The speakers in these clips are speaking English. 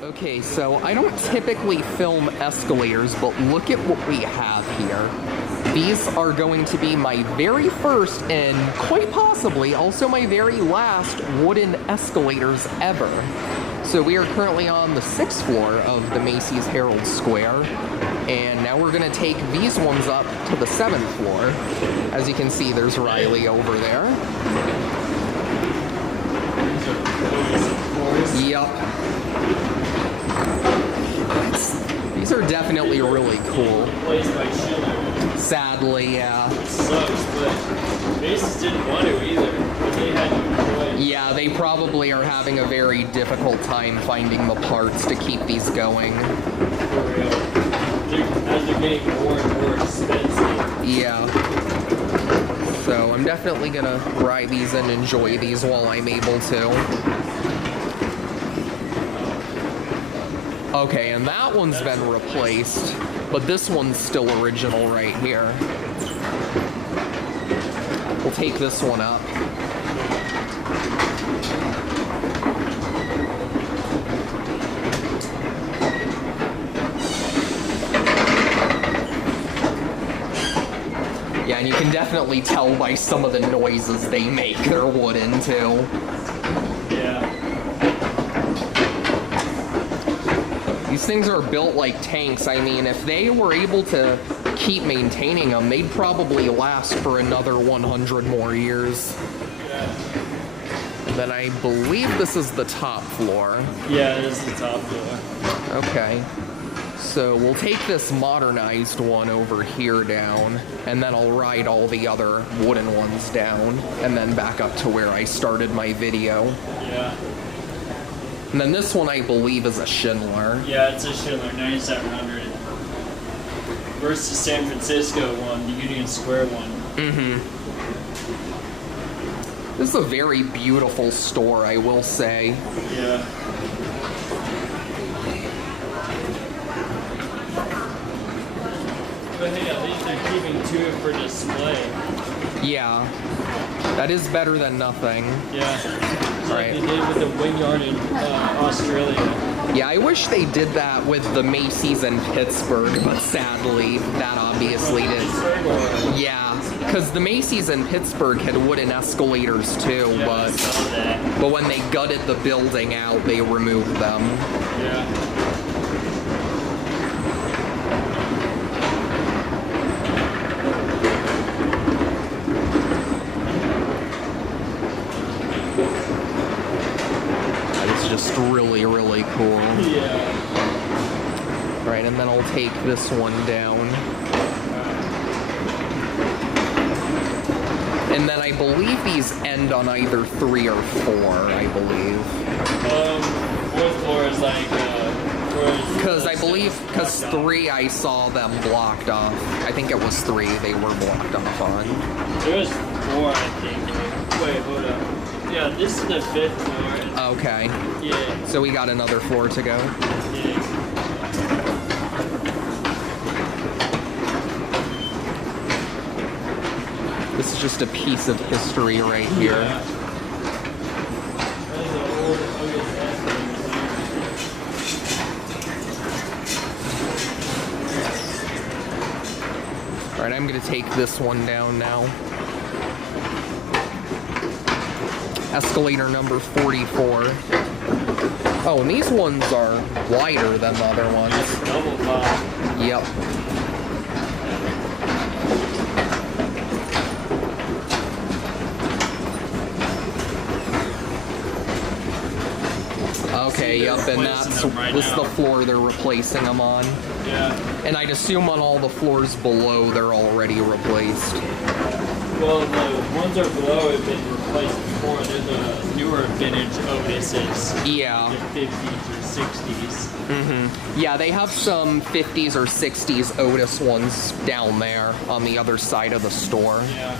Okay, so I don't typically film escalators, but look at what we have here. These are going to be my very first and quite possibly also my very last wooden escalators ever. So we are currently on the 6th floor of the Macy's Herald Square, and now we're gonna take these ones up to the 7th floor. As you can see, there's Riley over there. Yup. These are definitely really cool. Sadly, yeah. It sucks, but Macy's didn't want to either. They had to employ. Yeah, they probably are having a very difficult time finding the parts to keep these going. For real. As they're getting more and more expensive. Yeah. So I'm definitely gonna ride these and enjoy these while I'm able to. Okay, and that one's been replaced, but this one's still original right here. We'll take this one up. Yeah, and you can definitely tell by some of the noises they make. They're wooden, too. Yeah. These things are built like tanks. I mean, if they were able to keep maintaining them, they'd probably last for another 100 more years. Yeah. And then I believe this is the top floor. Yeah, it is the top floor. Okay. So we'll take this modernized one over here down, and then I'll ride all the other wooden ones down, and then back up to where I started my video. Yeah. And then this one, I believe, is a Schindler. Yeah, it's a Schindler 9700 versus the San Francisco one, the Union Square one. Mm-hmm. This is a very beautiful store, I will say. Yeah. But hey, at least they're keeping two for display. Yeah. That is better than nothing. Yeah. Right. Like they did with the Wynyard in Australia. Yeah, I wish they did that with the Macy's in Pittsburgh, but sadly, that obviously did. Yeah, because the Macy's in Pittsburgh had wooden escalators too, Yeah, but I saw that. but when they gutted the building out, they removed them. Yeah. Just really, really cool. Yeah. Right, and then I'll take this one down. And then I believe these end on either 3 or 4, I believe. 4th floor is like, Because I believe, because 3 I saw them blocked off. I think it was 3 they were blocked off on. There was 4, I think. Wait, hold up. Yeah, this is the 5th floor. Okay. Yeah. So we got another 4 to go. Yeah. This is just a piece of history right here. Yeah. All right, I'm gonna take this one down now. Escalator number 44. Oh, and these ones are wider than the other ones. Double top. Yep. Okay, yep, and that's this is the floor they're replacing them on. Yeah. And I'd assume on all the floors below they're already replaced. Well, the ones that are below have been replaced before. They're the newer vintage Otises. Yeah. The 50s or 60s. Mm-hmm. Yeah, they have some 50s or 60s Otis ones down there on the other side of the store. Yeah.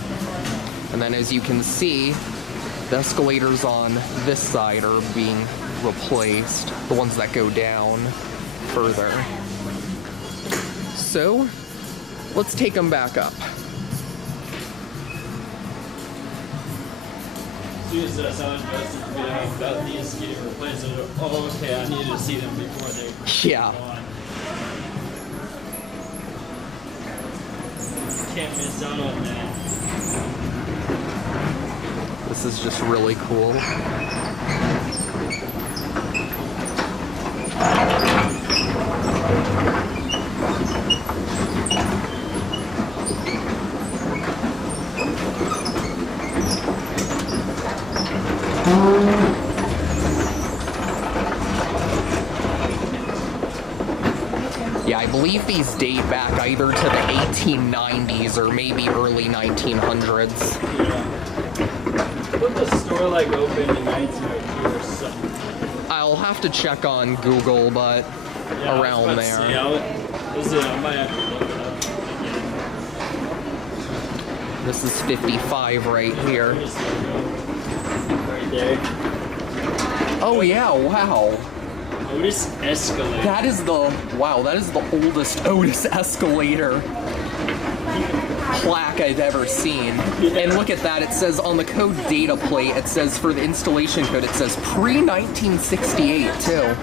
And then as you can see, the escalators on this side are being replaced. The ones that go down further. So, let's take them back up. soon as I saw Justin's video about these getting replaced, I was like, oh, okay, I need to see them before they Yeah. go on. Can't miss out on that. This is just really cool. Yeah, I believe these date back either to the 1890s or maybe early 1900s. Yeah. Would the store like open in 1902 or something? I'll have to check on Google, but Yeah, around there. I might have to look it up again. This is 55 right here. Right there. Oh yeah, wow. Otis Escalator. That is the oldest Otis escalator plaque I've ever seen. And look at that, it says on the code data plate, it says for the installation code, it says pre-1968 too.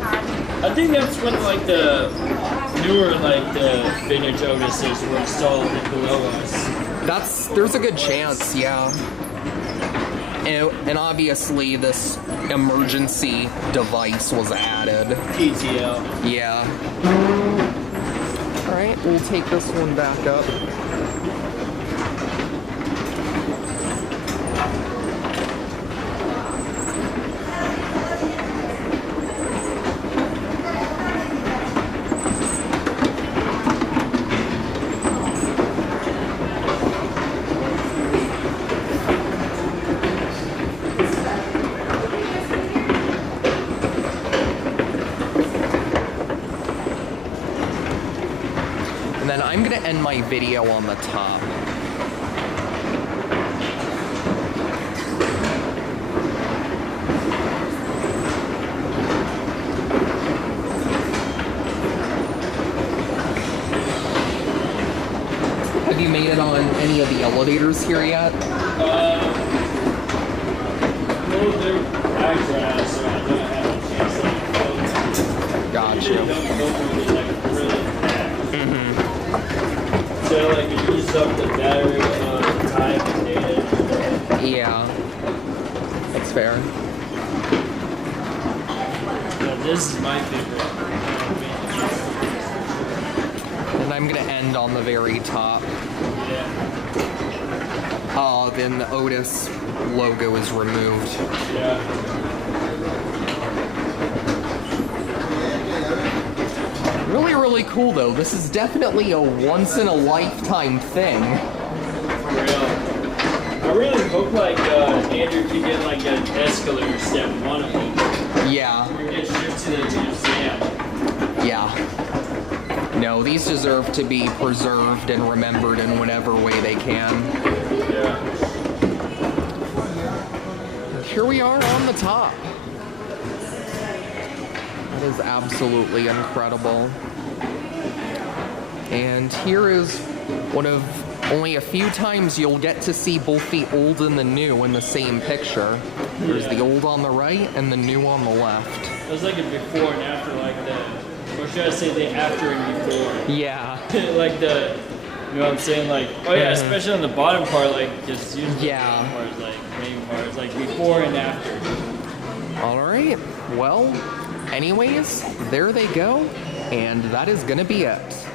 I think that's when like the newer like the vintage Otises were installed below us. There's a good chance, yeah. And obviously this emergency device was added. TTL. Yeah. Alright, we'll take this one back up. And then I'm gonna end my video on the top. Have you made it on any of the elevators here yet? Well, they're background, so I don't have a chance to like Got usually you. don't go through like really fast. So like you use up the battery time and data. Yeah. That's fair. But this is my favorite. And I'm gonna end on the very top. Yeah. Then the Otis logo is removed. Yeah. Really, really cool though. This is definitely a once-in-a-lifetime thing. For real. I really hope like Andrew can get like an escalator step one of them. Yeah. Or get shipped to the museum. Yeah. No, these deserve to be preserved and remembered in whatever way they can. Yeah. Here we are on the top. That is absolutely incredible. And here is one of only a few times you'll get to see both the old and the new in the same picture. There's the old on the right and the new on the left. It was like a before and after, like the, or should I say the after and before? Yeah. Like the, you know what I'm saying? Like, oh yeah, especially on the bottom part, like just use the Yeah. main parts, like before and after. All right. Well, anyways, there they go. And that is going to be it.